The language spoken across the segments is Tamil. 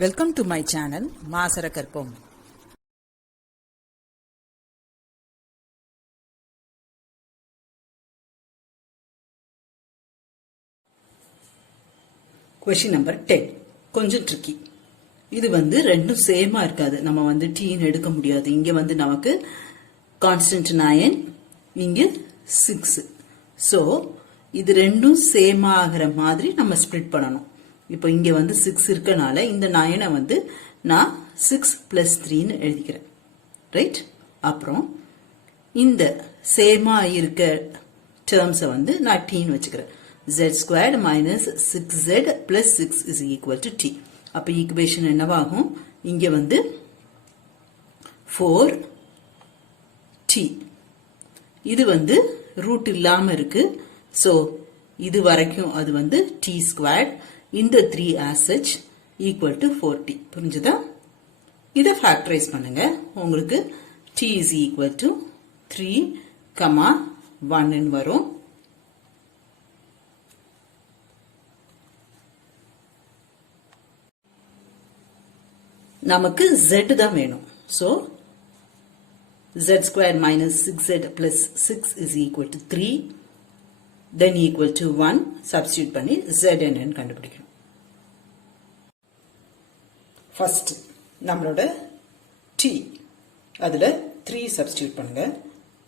Welcome to my channel maasarakarpom. Question number 10. கொஞ்சம் tricky. இது ரெண்டும் சேமா இருக்காது. நம்ம t ன்னு எடுக்க முடியாது. இங்க நமக்கு constant 9, இங்க 6. So இது ரெண்டும் சேமா ஆகிற மாதிரி நம்ம ஸ்ப்ளிட் பண்ணணும். இப்போ இங்க 6 இருக்கனால இந்த 9 நான் 6 plus 3 ன்னு எழுதிக்கிறேன். ரைட்? அப்புறம் இந்த சேமா இருக்க terms நான் t ன்னு வச்சுக்கிறேன். z squared minus 6z plus 6 is equal to t. அப்ப ஈக்குவேஷன் என்னவாகும்? இங்க 4t. இது ரூட் இல்லாம இருக்கு. So இது வரைக்கும் அது t squared. இந்த 3 as such equal to 4t. புரிஞ்சுதா? இதை ஃபேக்டரைஸ் பண்ணுங்க. உங்களுக்கு t is equal to 3, 1 ன்னு வரும். நமக்கு z தான் வேணும். So z squared minus 6z plus 6 is equal to 3. Then equal to 1. Substitute பண்ணி z என்னன்னு கண்டுபிடிக்கணும். First நம்மளோட t அதுல 3 substitute பண்ணுங்க.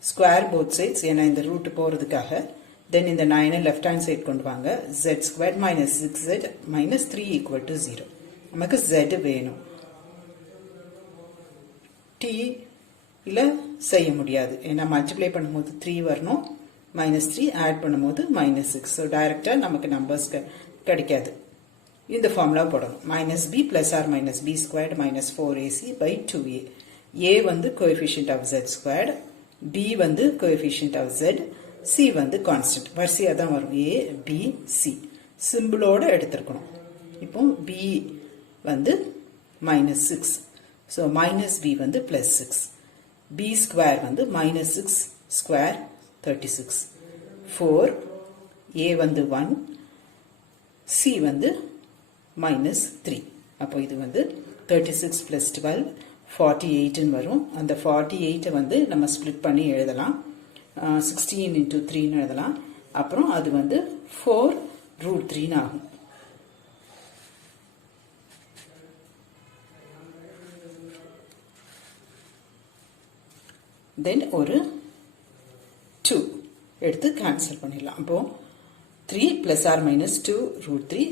Square both sides ஏன்னா இந்த ரூட் போறதுக்காக. Then இந்த 9 left hand side கொண்டு வாங்க. z squared minus 6z minus 3 equal to 0. நமக்கு z வேணும். t இல்ல செய்ய முடியாது. ஏன்னா மல்டிப்ளை பண்ணும்போது 3 வரணும். minus 3 add பண்ணும்போது minus 6. So டைரக்டா நமக்கு நம்பர்ஸ் கிடைக்காது. இந்த ஃபார்முலா போடணும். minus b plus or minus b squared minus 4ac by 2a. a coefficient of z squared, b coefficient of z, c constant. வரிசையா தான் வரும். a, b, c. சிம்பிளோட எடுத்துக்கணும். இப்போ b minus 6. So minus b plus 6. b square minus 6 square 36. 4, a 1, c minus 3. அப்போ இது 36 plus 12, 48 ன்னு வரும். அந்த 48 நம்ம ஸ்ப்ளிட் பண்ணி எழுதலாம். 16 into 3 ன்னு எழுதலாம். அப்புறம் அது 4 root 3 ன்னு ஆகும். Then ஒரு 2 எடுத்து கேன்சல் பண்ணிடலாம். அப்போ 3 plus or minus 2 root 3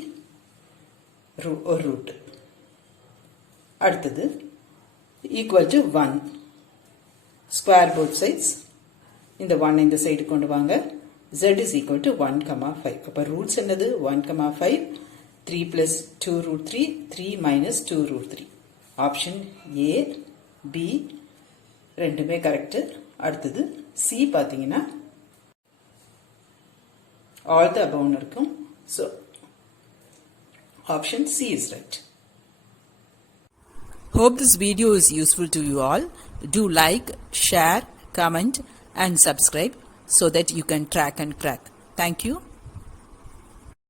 ஒரு ரூட். அடுத்தது equal to 1. Square both sides. இந்த 1 இந்த சைடு கொண்டு வாங்க. z is equal to 1,5. அப்போ ரூட்ஸ் என்னது? 1,5. 3 plus 2 root 3, 3 minus 2 root 3. Option A, B ரெண்டுமே கரெக்ட். அடுத்தது C பார்த்தீங்கன்னா all the above இருக்கும். So option C is right. Hope this video is useful to you all. Do like, share, comment and subscribe so that you can track and crack. Thank you.